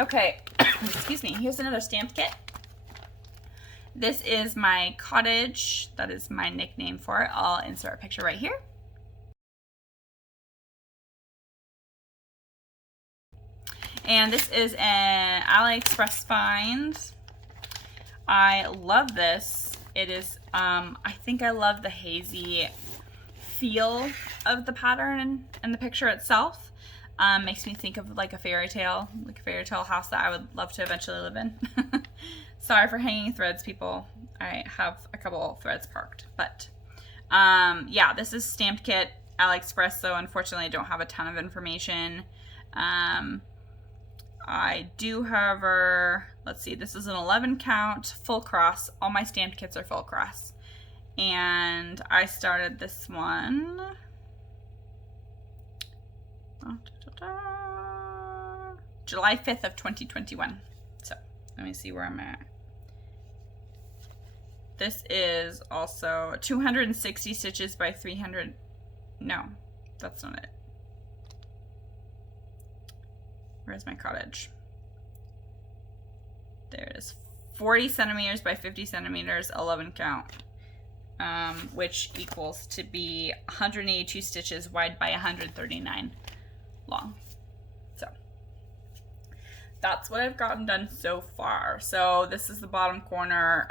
Okay, excuse me, here's another stamped kit. This is my cottage. That is my nickname for it. I'll insert a picture right here. And this is an AliExpress find. I love this. It is, I think I love the hazy feel of the pattern and the picture itself. Makes me think of like a fairy tale house that I would love to eventually live in. Sorry for hanging threads, people. I have a couple threads parked, but yeah, this is stamped kit, AliExpress, so unfortunately I don't have a ton of information. I do, however, let's see, this is an 11 count full cross. All my stamped kits are full cross. And I started this one July 5th of 2021. So let me see where I'm at. This is also 260 stitches by 300. No, that's not it. Where's my cottage? There it is. 40 centimeters by 50 centimeters, 11 count. Which equals to be 182 stitches wide by 139 long. So that's what I've gotten done so far. So this is the bottom corner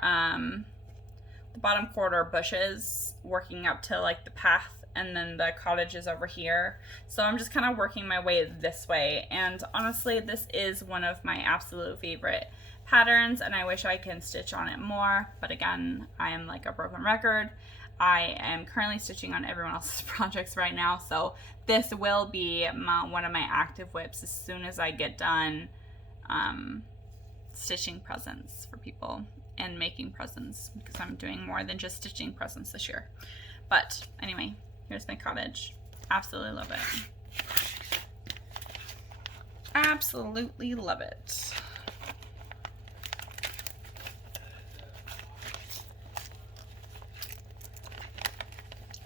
bushes working up to like the path, and then the cottage is over here. So I'm just kind of working my way this way, and honestly this is one of my absolute favorite patterns, and I wish I can stitch on it more, but again, I am like a broken record. I am currently stitching on everyone else's projects right now, so this will be one of my active WIPs as soon as I get done stitching presents for people and making presents, because I'm doing more than just stitching presents this year. But anyway, here's my cottage. Absolutely love it. Absolutely love it.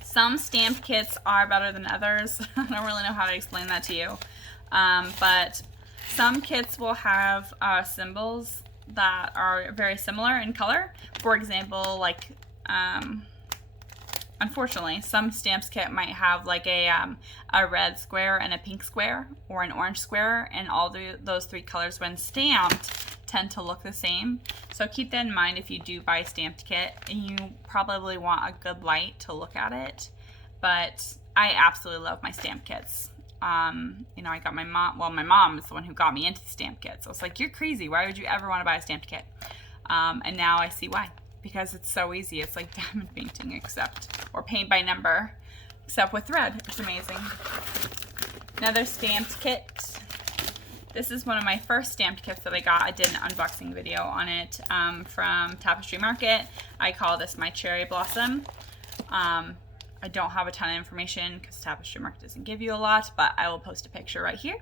Some stamped kits are better than others. I don't really know how to explain that to you. But some kits will have symbols that are very similar in color. For example, like, unfortunately, some stamps kit might have like a red square and a pink square, or an orange square, and all those three colors when stamped tend to look the same. So keep that in mind if you do buy a stamped kit, and you probably want a good light to look at it. But I absolutely love my stamp kits. You know, I got my mom, well, my mom is the one who got me into the stamp kits. I was like, you're crazy. Why would you ever want to buy a stamped kit? And now I see why. Because it's so easy. It's like diamond painting, or paint by number, except with thread. It's amazing. Another stamped kit. This is one of my first stamped kits that I got. I did an unboxing video on it from Tapestry Market. I call this my Cherry Blossom. I don't have a ton of information because Tapestry Market doesn't give you a lot, but I will post a picture right here.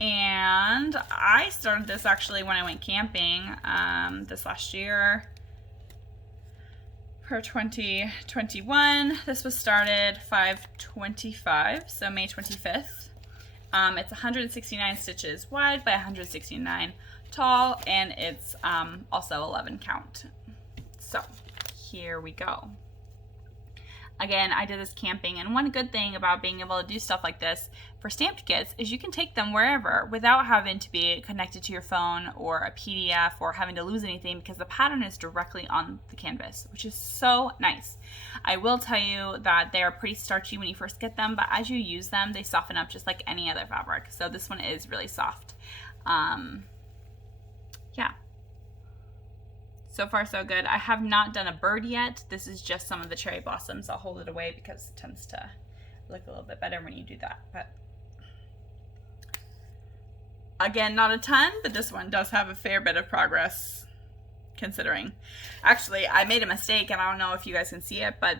And I started this actually when I went camping this last year for 2021. This was started 5/25, so May 25th. It's 169 stitches wide by 169 tall, and it's also 11 count. So here we go. Again, I did this camping, and one good thing about being able to do stuff like this for stamped kits is you can take them wherever without having to be connected to your phone or a PDF or having to lose anything, because the pattern is directly on the canvas, which is so nice. I will tell you that they are pretty starchy when you first get them, but as you use them, they soften up just like any other fabric. So this one is really soft. Yeah. So far, so good. I have not done a bird yet. This is just some of the cherry blossoms. I'll hold it away because it tends to look a little bit better when you do that. But again, not a ton, but this one does have a fair bit of progress considering. Actually, I made a mistake, and I don't know if you guys can see it, but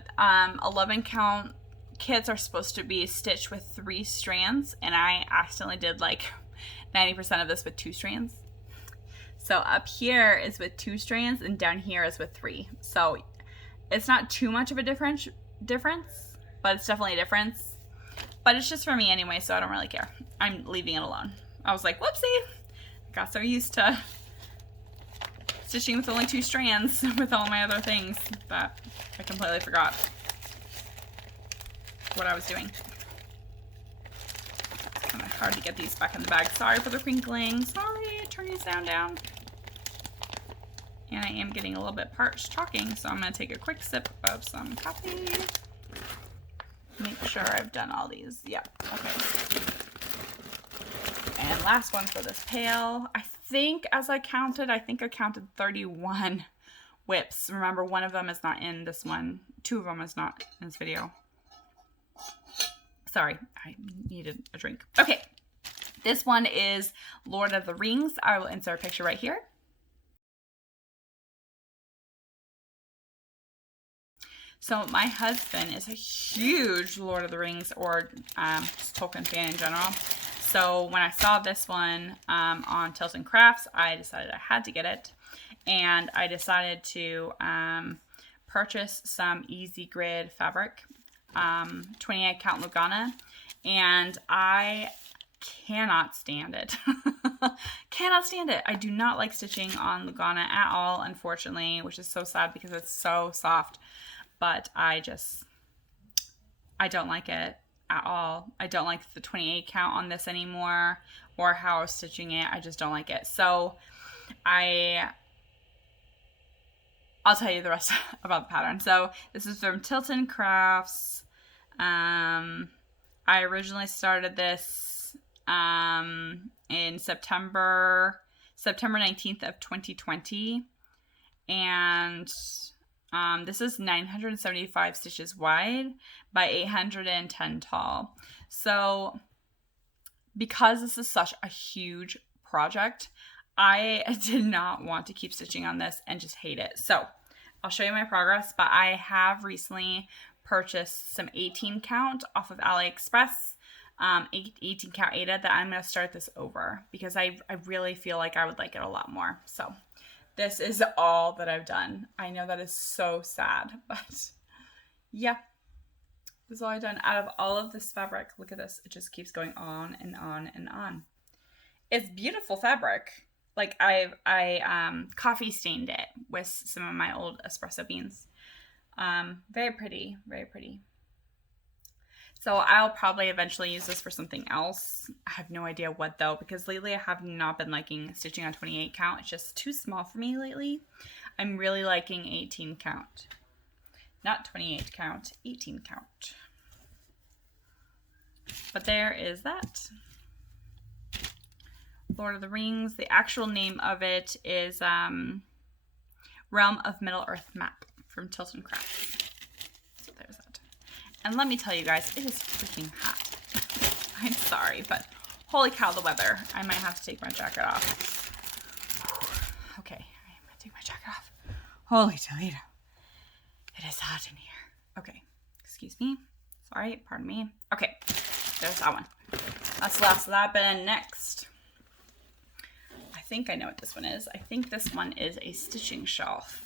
11 count kits are supposed to be stitched with 3 strands, and I accidentally did like 90% of this with 2 strands. So up here is with 2 strands, and down here is with 3. So it's not too much of a difference, but it's definitely a difference. But it's just for me anyway, so I don't really care. I'm leaving it alone. I was like, whoopsie. Got so used to stitching with only 2 strands with all my other things that I completely forgot what I was doing. It's kind of hard to get these back in the bag. Sorry for the crinkling. Sorry, turn these down. And I am getting a little bit parched talking, so I'm going to take a quick sip of some coffee. Make sure I've done all these. Yep, okay. And last one for this pail. I think as I counted, I counted 31 WIPs. Remember, one of them is not in this one. 2 of them is not in this video. Sorry, I needed a drink. Okay, this one is Lord of the Rings. I will insert a picture right here. So my husband is a huge Lord of the Rings or just Tolkien fan in general. So when I saw this one on Tilton Crafts, I decided I had to get it. And I decided to purchase some Easy Grid fabric, 28 count Lugana. And I cannot stand it. Cannot stand it. I do not like stitching on Lugana at all, unfortunately, which is so sad because it's so soft. But I don't like it at all. I don't like the 28 count on this anymore or how I was stitching it. I just don't like it. So I'll tell you the rest about the pattern. So this is from Tilton Crafts. I originally started this in September 19th of 2020. And this is 975 stitches wide by 810 tall. So because this is such a huge project, I did not want to keep stitching on this and just hate it. So I'll show you my progress, but I have recently purchased some 18 count off of AliExpress, 18 count Ada, that I'm going to start this over because I really feel like I would like it a lot more. So this is all that I've done. I know that is so sad, but yeah, this is all I've done. Out of all of this fabric, look at this. It just keeps going on and on and on. It's beautiful fabric. Like I coffee stained it with some of my old espresso beans. Very pretty, very pretty. So I'll probably eventually use this for something else. I have no idea what though, because lately I have not been liking stitching on 28 count. It's just too small for me lately. I'm really liking 18 count. Not 28 count, 18 count. But there is that. Lord of the Rings. The actual name of it is Realm of Middle-earth Map from Tilton Crafts. So there's that. And let me tell you guys, it is freaking hot. I'm sorry, but holy cow, the weather. I might have to take my jacket off. Okay, I'm gonna take my jacket off. Holy Toledo. It is hot in here. Okay, excuse me. Sorry, pardon me. Okay, there's that one. That's the last lap, and next. I think I know what this one is. I think this one is a stitching shelf.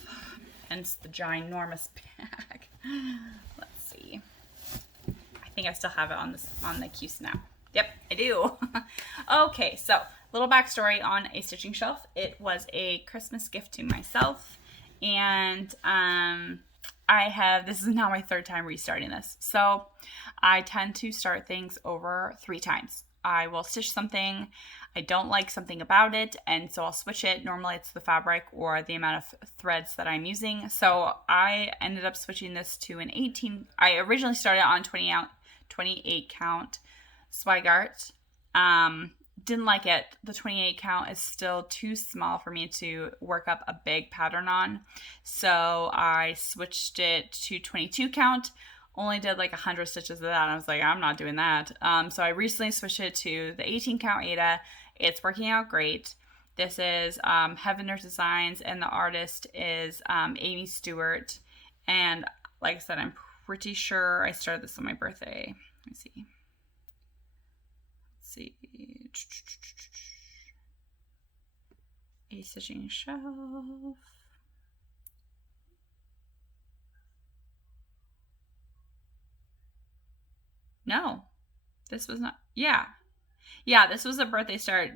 Hence the ginormous bag. Let's see. I think I still have it on the Q-Snap. Yep, I do. Okay, so little backstory on a stitching shelf. It was a Christmas gift to myself, and this is now my 3rd time restarting this. So I tend to start things over 3 times. I will stitch something, I don't like something about it, and so I'll switch it. Normally it's the fabric or the amount of threads that I'm using. So I ended up switching this to an 18. I originally started on 28 count Swigart. Didn't like it. The 28 count is still too small for me to work up a big pattern on. So I switched it to 22 count. Only did like 100 stitches of that. I was like, I'm not doing that. So I recently switched it to the 18 count Ada. It's working out great. This is Heavener Designs, and the artist is Amy Stewart. And like I said, I'm pretty sure I started this on my birthday. Let me see. Let's see. A stitching shelf. No. This was not, yeah. Yeah, this was a birthday start.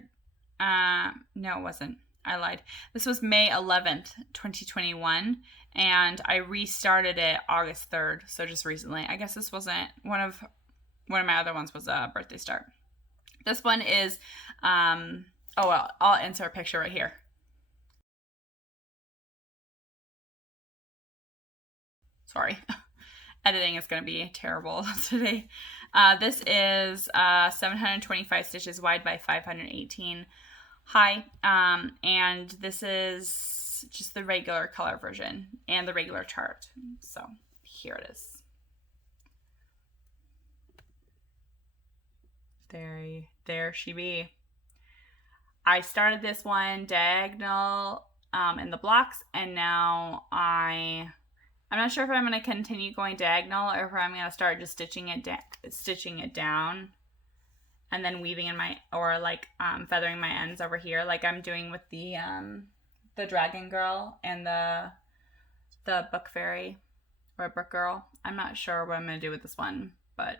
No, it wasn't. I lied. This was May 11th, 2021, and I restarted it August 3rd, so just recently. I guess this wasn't one of my other ones was a birthday start. This one is, oh well, I'll insert a picture right here. Sorry. Editing is going to be terrible today. This is 725 stitches wide by 518 high, and this is just the regular color version and the regular chart. So here it is. There she be. I started this one diagonal in the blocks, and now I'm not sure if I'm going to continue going diagonal or if I'm going to start just stitching it down and then weaving in my, or like feathering my ends over here like I'm doing with the dragon girl and the book fairy or book girl. I'm not sure what I'm going to do with this one, but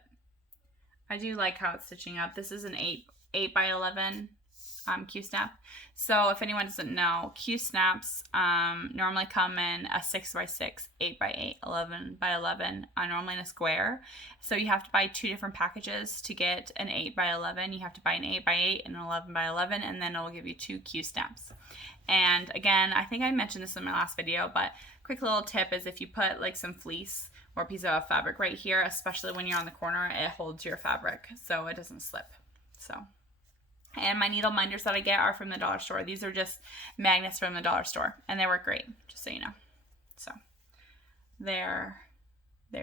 I do like how it's stitching up. This is an 8 by 11 Q snap. So if anyone doesn't know, Q snaps normally come in a 6 by 6, 8 by 8, 11 by 11, normally in a square. So you have to buy 2 different packages to get an 8 by 11. You have to buy an 8 by 8 and an 11 by 11, and then it'll give you 2 Q snaps. And again, I think I mentioned this in my last video, but quick little tip is if you put like some fleece or a piece of fabric right here, especially when you're on the corner, it holds your fabric so it doesn't slip. So. And my needle minders that I get are from the dollar store. These are just magnets from the dollar store, and they work great, just so you know. So there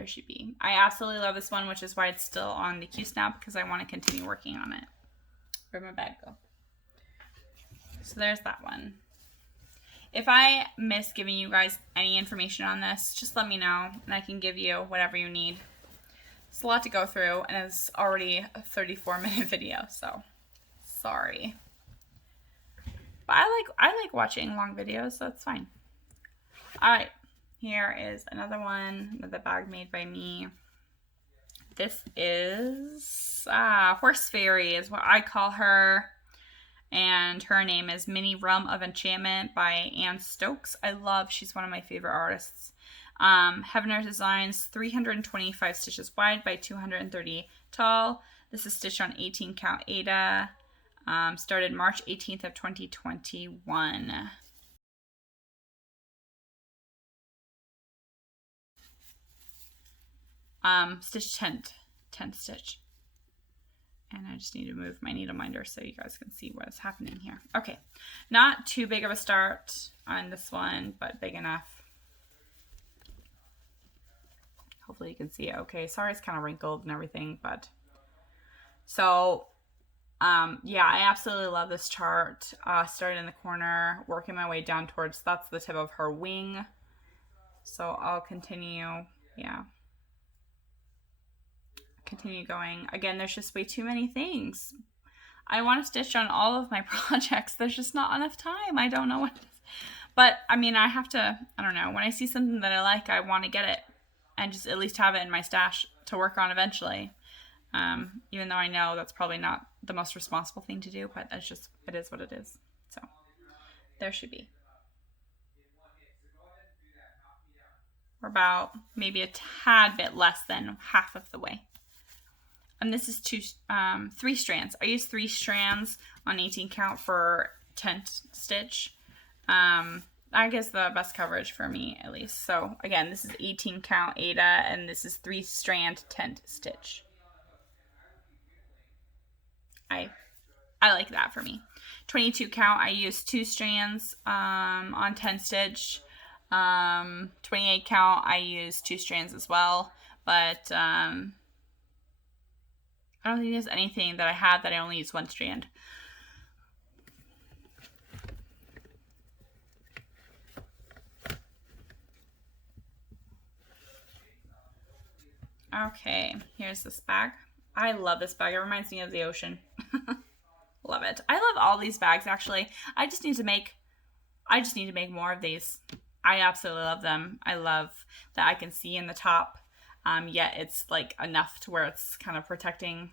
she be. I absolutely love this one, which is why it's still on the Q snap, because I want to continue working on it. Where'd my bag go? So there's that one. If I miss giving you guys any information on this, just let me know, and I can give you whatever you need. It's a lot to go through, and it's already a 34-minute video, so sorry. But I like watching long videos, so it's fine. Alright, here is another one with a bag made by me. This is Horse Fairy is what I call her. And her name is Mini Rum of Enchantment by Anne Stokes. She's one of my favorite artists. Heavener Designs, 325 stitches wide by 230 tall. This is stitched on 18 count Aida. Started March 18th of 2021. Stitch 10th stitch. And I just need to move my needle minder so you guys can see what is happening here. Okay, not too big of a start on this one, but big enough. Hopefully you can see it okay. Sorry it's kind of wrinkled and everything, but so yeah, I absolutely love this chart. Started in the corner, working my way down towards, that's the tip of her wing. So I'll continue, yeah. Continue going. Again, there's just way too many things. I want to stitch on all of my projects. There's just not enough time. I don't know what. But, I mean, I have to, I don't know. When I see something that I like, I want to get it and just at least have it in my stash to work on eventually. Even though I know that's probably not the most responsible thing to do, but it's just, it is what it is. So, there should be. We're about maybe a tad bit less than half of the way. And this is 3 strands. I use 3 strands on 18 count for 10th stitch. I guess the best coverage for me at least. So again, this is 18 count Aida, and this is 3 strand 10th stitch. I like that for me. 22 count, I use 2 strands on 10 stitch. 28 count, I use 2 strands as well, but I don't think there's anything that I have that I only use 1 strand. Okay, here's this bag. I love this bag. It reminds me of the ocean. Love it. I love all these bags actually. I just need to make more of these. I absolutely love them. I love that I can see in the top, yet it's like enough to where it's kind of protecting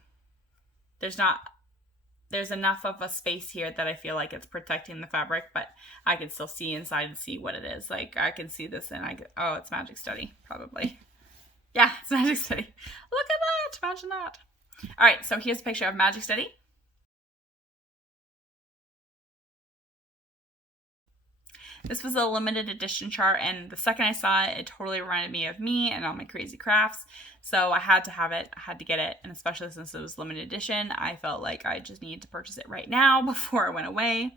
there's enough of a space here that I feel like it's protecting the fabric, but I can still see inside and see what it is. Like I can see this and oh, it's Magic Study, probably. Yeah, it's Magic Study. Look at that, imagine that. All right, so here's a picture of Magic Study. This was a limited edition chart, and the second I saw it, it totally reminded me of me and all my crazy crafts. So I had to have it, I had to get it, and especially since it was limited edition, I felt like I just needed to purchase it right now before it went away.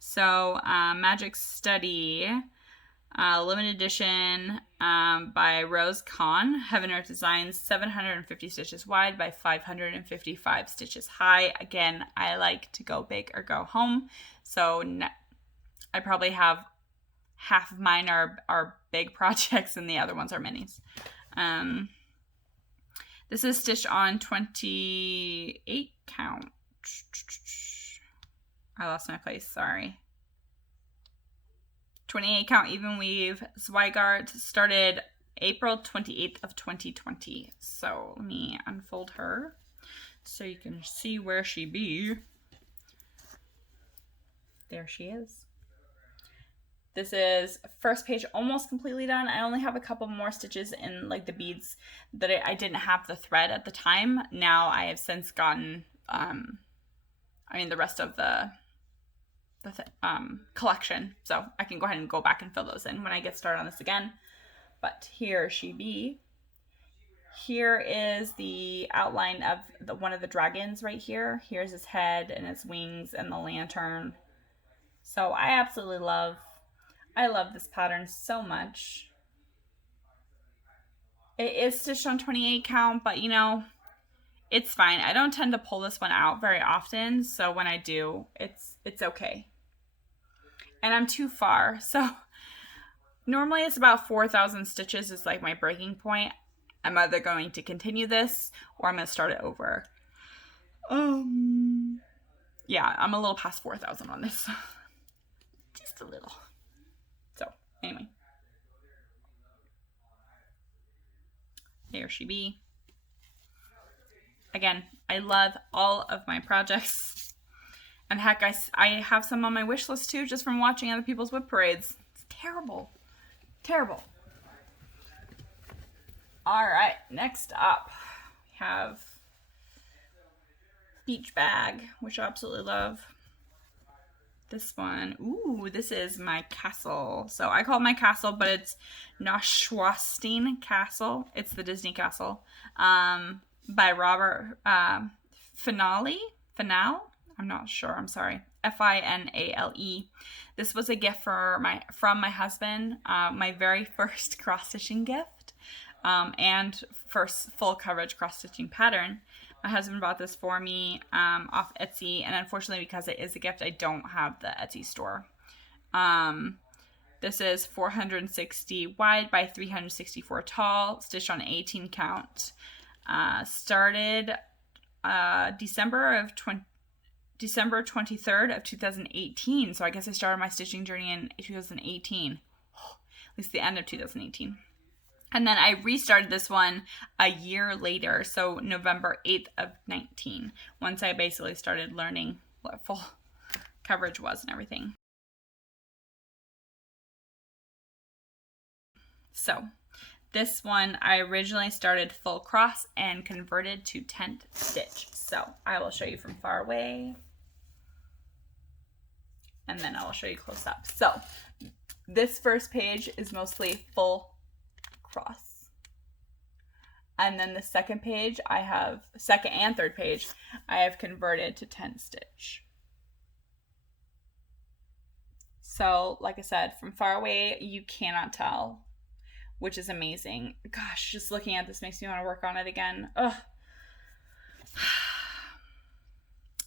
So Magic Study, limited edition by Rose Kahn, Heaven Earth Designs, 750 stitches wide by 555 stitches high. Again, I like to go big or go home, so I probably have half of mine are big projects and the other ones are minis. This is stitched on 28 count. I lost my place, sorry. 28 count even weave. Zweigart started April 28th of 2020. So let me unfold her so you can see where she be. There she is. This is first page almost completely done. I only have a couple more stitches in like the beads that I didn't have the thread at the time. Now I have since gotten, the rest of the collection. So I can go ahead and go back and fill those in when I get started on this again. But here she be. Here is the outline of one of the dragons right here. Here's his head and his wings and the lantern. So I love this pattern so much. It is stitched on 28 count, but you know, it's fine. I don't tend to pull this one out very often, so when I do, it's okay. And I'm too far, so normally it's about 4,000 stitches is like my breaking point. I'm either going to continue this or I'm going to start it over. Yeah, I'm a little past 4,000 on this. Just a little. So, anyway. There she be. Again, I love all of my projects. And heck, I have some on my wish list too, just from watching other people's WIP parades. It's terrible. Terrible. Alright, next up, we have Beach Bag, which I absolutely love. This one, ooh, this is my castle. So I call it my castle, but it's Neuschwanstein Castle. It's the Disney castle by Robert Finale. I'm not sure. I'm sorry. Finale. This was a gift from my husband. My very first cross stitching gift, and first full coverage cross stitching pattern. My husband bought this for me off Etsy, and unfortunately, because it is a gift, I don't have the Etsy store. This is 460 wide by 364 tall, stitched on 18 count. Started December 23rd of 2018. So I guess I started my stitching journey in 2018, at least the end of 2018. And then I restarted this one a year later, so November 8th of 19, once I basically started learning what full coverage was and everything. So this one I originally started full cross and converted to tent stitch. So I will show you from far away, and then I will show you close up. So this first page is mostly full cross, and then the second and third page I have converted to tent stitch. So like I said, from far away you cannot tell, which is amazing. Gosh, just looking at this makes me want to work on it again. Ugh.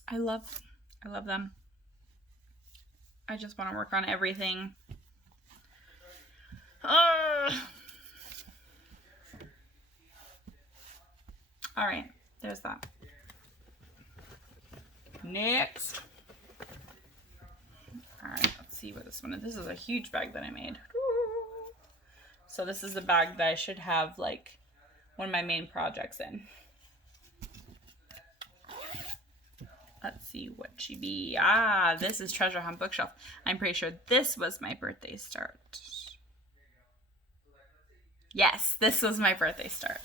I love them. I just want to work on everything. All right, there's that. Next. All right, let's see what this one is. This is a huge bag that I made. So this is a bag that I should have like one of my main projects in. Let's see what she be. Ah, this is Treasure Hunt Bookshelf. I'm pretty sure this was my birthday start. Yes, this was my birthday start.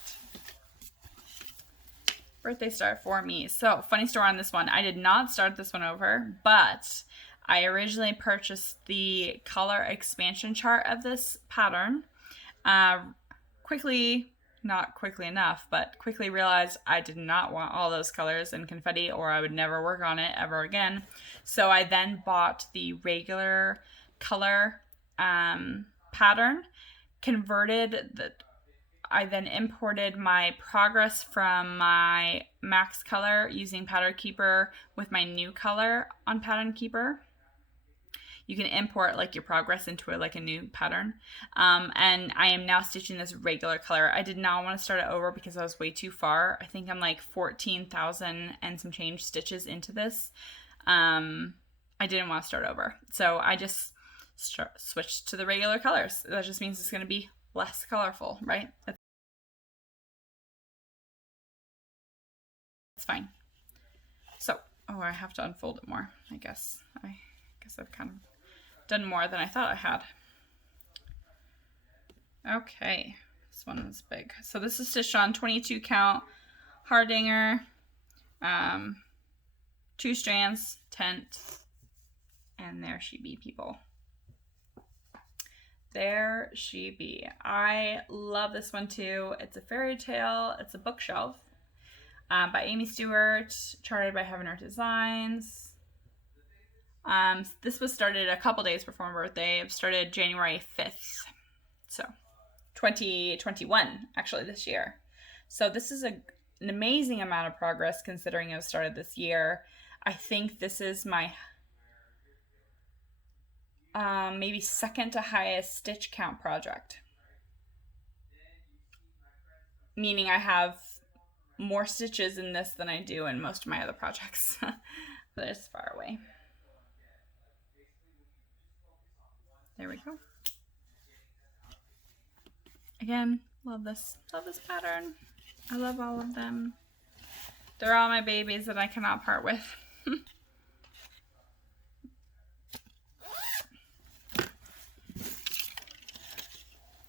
Birthday start for me. So, funny story on this one. I did not start this one over, but I originally purchased the color expansion chart of this pattern. Not quickly enough, but quickly realized I did not want all those colors in confetti or I would never work on it ever again. So I then bought the regular color pattern, I then imported my progress from my Max color using Pattern Keeper with my new color on Pattern Keeper. You can import like your progress into like a new pattern. And I am now stitching this regular color. I did not want to start it over because I was way too far. I think I'm like 14,000 and some change stitches into this. I didn't want to start over. So I just switched to the regular colors. That just means it's going to be less colorful, right? It's fine. So, oh, I have to unfold it more, I guess. I guess I've kind of done more than I thought I had. Okay, this one is big. So this is stitched on 22 count Hardanger, 2 strands, tent, and there she be, people. There she be. I love this one too. It's a fairy tale. It's a bookshelf by Amy Stewart, charted by Heaven Art Designs. This was started a couple days before my birthday. It started January 5th. So 2021, actually, this year. So this is an amazing amount of progress considering it was started this year. I think this is my maybe second to highest stitch count project. Meaning I have more stitches in this than I do in most of my other projects. But it's far away. There we go. Again, love this pattern. I love all of them. They're all my babies that I cannot part with.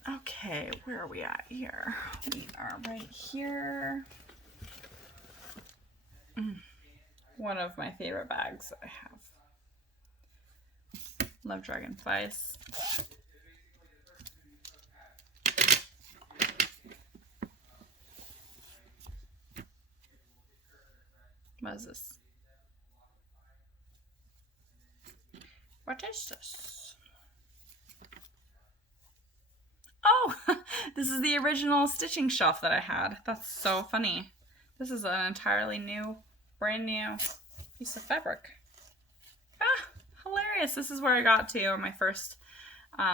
Okay, where are we at here? We are right here. One of my favorite bags that I have. Love dragonflies. What is this? What is this? Oh, this is the original stitching shelf that I had. That's so funny. This is an entirely new, brand new piece of fabric. Ah, hilarious. This is where I got to on my first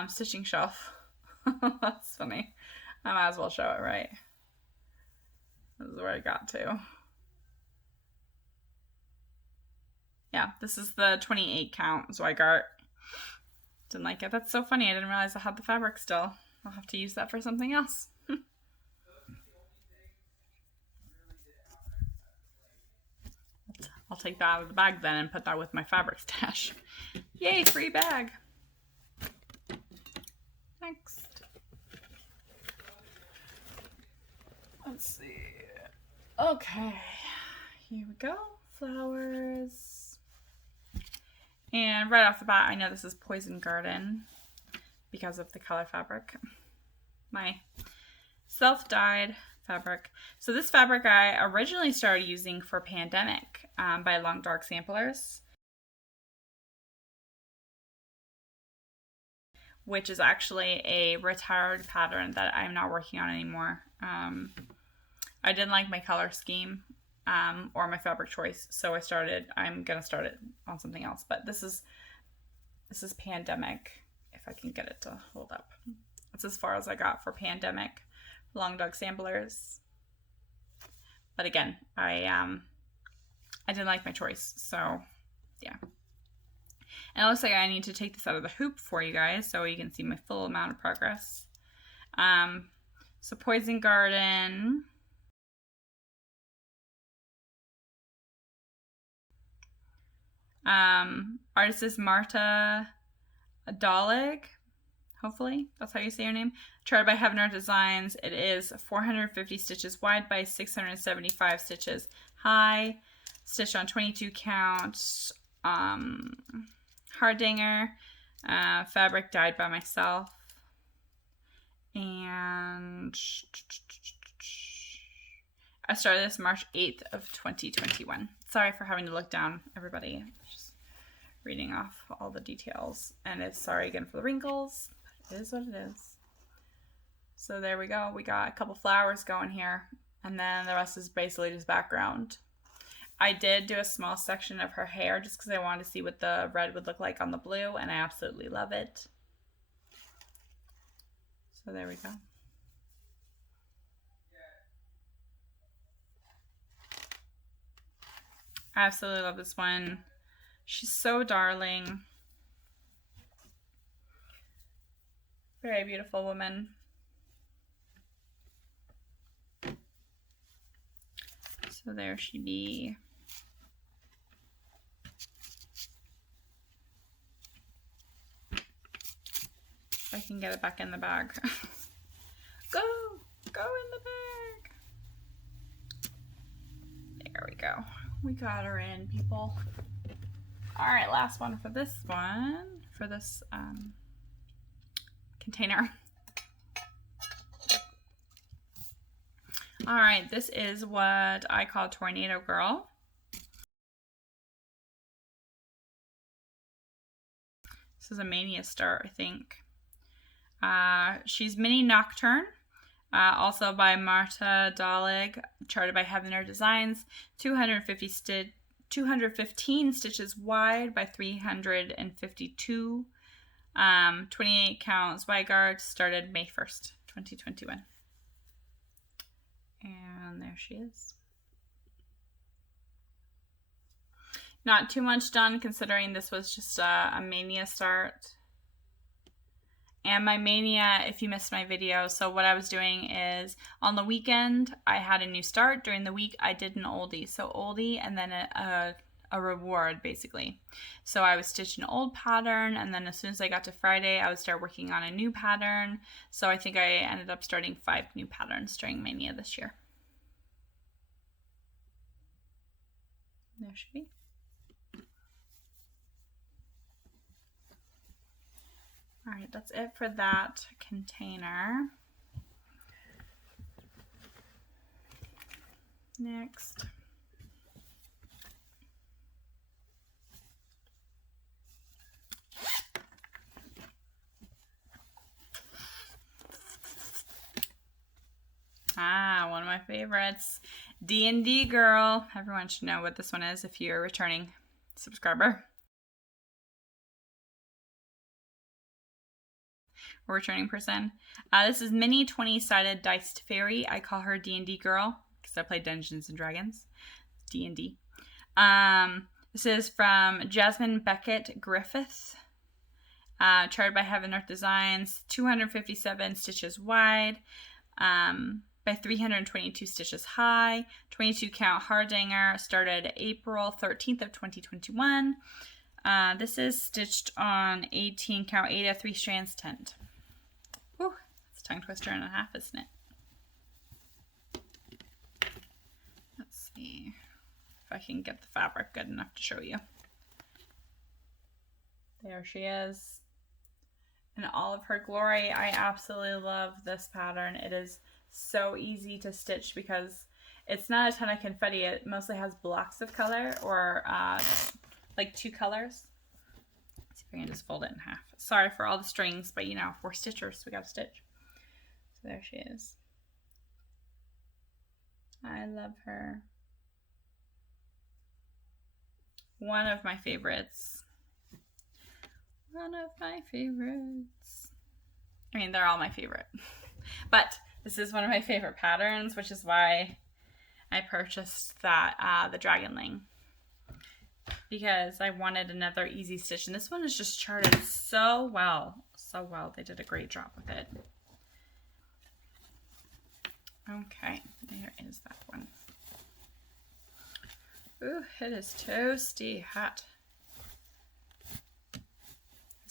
stitching shelf. That's funny. I might as well show it, right? This is where I got to. Yeah, this is the 28 count Zweigart. Didn't like it. That's so funny. I didn't realize I had the fabric still. I'll have to use that for something else. I'll take that out of the bag then and put that with my fabric stash. Yay, free bag. Next. Let's see. Okay, here we go. Flowers. And right off the bat, I know this is Poison Garden because of the color fabric. My self-dyed fabric. So this fabric I originally started using for Pandemic by Long Dark Samplers, which is actually a retired pattern that I'm not working on anymore. I didn't like my color scheme or my fabric choice, so I'm gonna start it on something else. But this is Pandemic, if I can get it to hold up. That's as far as I got for Pandemic, Long Dark Samplers. But again, I didn't like my choice, so yeah. And it looks like I need to take this out of the hoop for you guys so you can see my full amount of progress. So Poison Garden. Artist is Marta Dolig. Hopefully that's how you say your name. Charted by Heaven Art Designs. It is 450 stitches wide by 675 stitches high. Stitched on 22 count. Hardanger. Fabric dyed by myself. And I started this March 8th of 2021. Sorry for having to look down, everybody. Just reading off all the details. And it's sorry again for the wrinkles. It is what it is. So there we go. We got a couple flowers going here. And then the rest is basically just background. I did do a small section of her hair just because I wanted to see what the red would look like on the blue. And I absolutely love it. So there we go. I absolutely love this one. She's so darling. Very beautiful woman. So there she be. If I can get it back in the bag. Go in the bag. There we go. We got her in, people. All right, last one for this container. All right, this is what I call Tornado Girl. This is a Mania Star, I think. She's Mini Nocturne, also by Marta Dolig, charted by Heaven Art Designs. 215 stitches wide by 352. 28 counts wide guard. Started May 1st, 2021. And there she is. Not too much done considering this was just a Mania start. And my Mania, if you missed my video, so what I was doing is on the weekend I had a new start. During the week I did an oldie. So oldie and then a reward basically. So I would stitch an old pattern, and then as soon as I got to Friday I would start working on a new pattern. So I think I ended up starting 5 new patterns during Mania this year. There she be. All right, that's it for that container. Next. One of my favorites, D&D Girl. Everyone should know what this one is if you're a returning subscriber or returning person. This is Mini 20-sided diced fairy. I call her D&D Girl because I play Dungeons and Dragons. D&D. This is from Jasmine Beckett Griffith. Charted by Heaven Art Designs. 257 stitches wide. By 322 stitches high, 22 count Hardanger, started April 13th of 2021. This is stitched on 18 count Ada 3 strands tent. Whew, it's a tongue twister and a half, isn't it? Let's see if I can get the fabric good enough to show you. There she is in all of her glory. I absolutely love this pattern. It is so easy to stitch because it's not a ton of confetti. It mostly has blocks of color or like 2 colors. Let's see if I can just fold it in half. Sorry for all the strings, but you know, we're stitchers, we gotta stitch. So there she is. I love her. One of my favorites. One of my favorites. I mean, they're all my favorite. But this is one of my favorite patterns, which is why I purchased that, the Dragonling. Because I wanted another easy stitch. And this one is just charted so well. So well. They did a great job with it. Okay, there is that one. Ooh, it is toasty hot.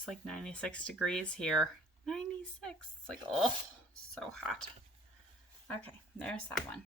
It's like 96 degrees here. 96. It's like, oh, so hot. Okay, there's that one.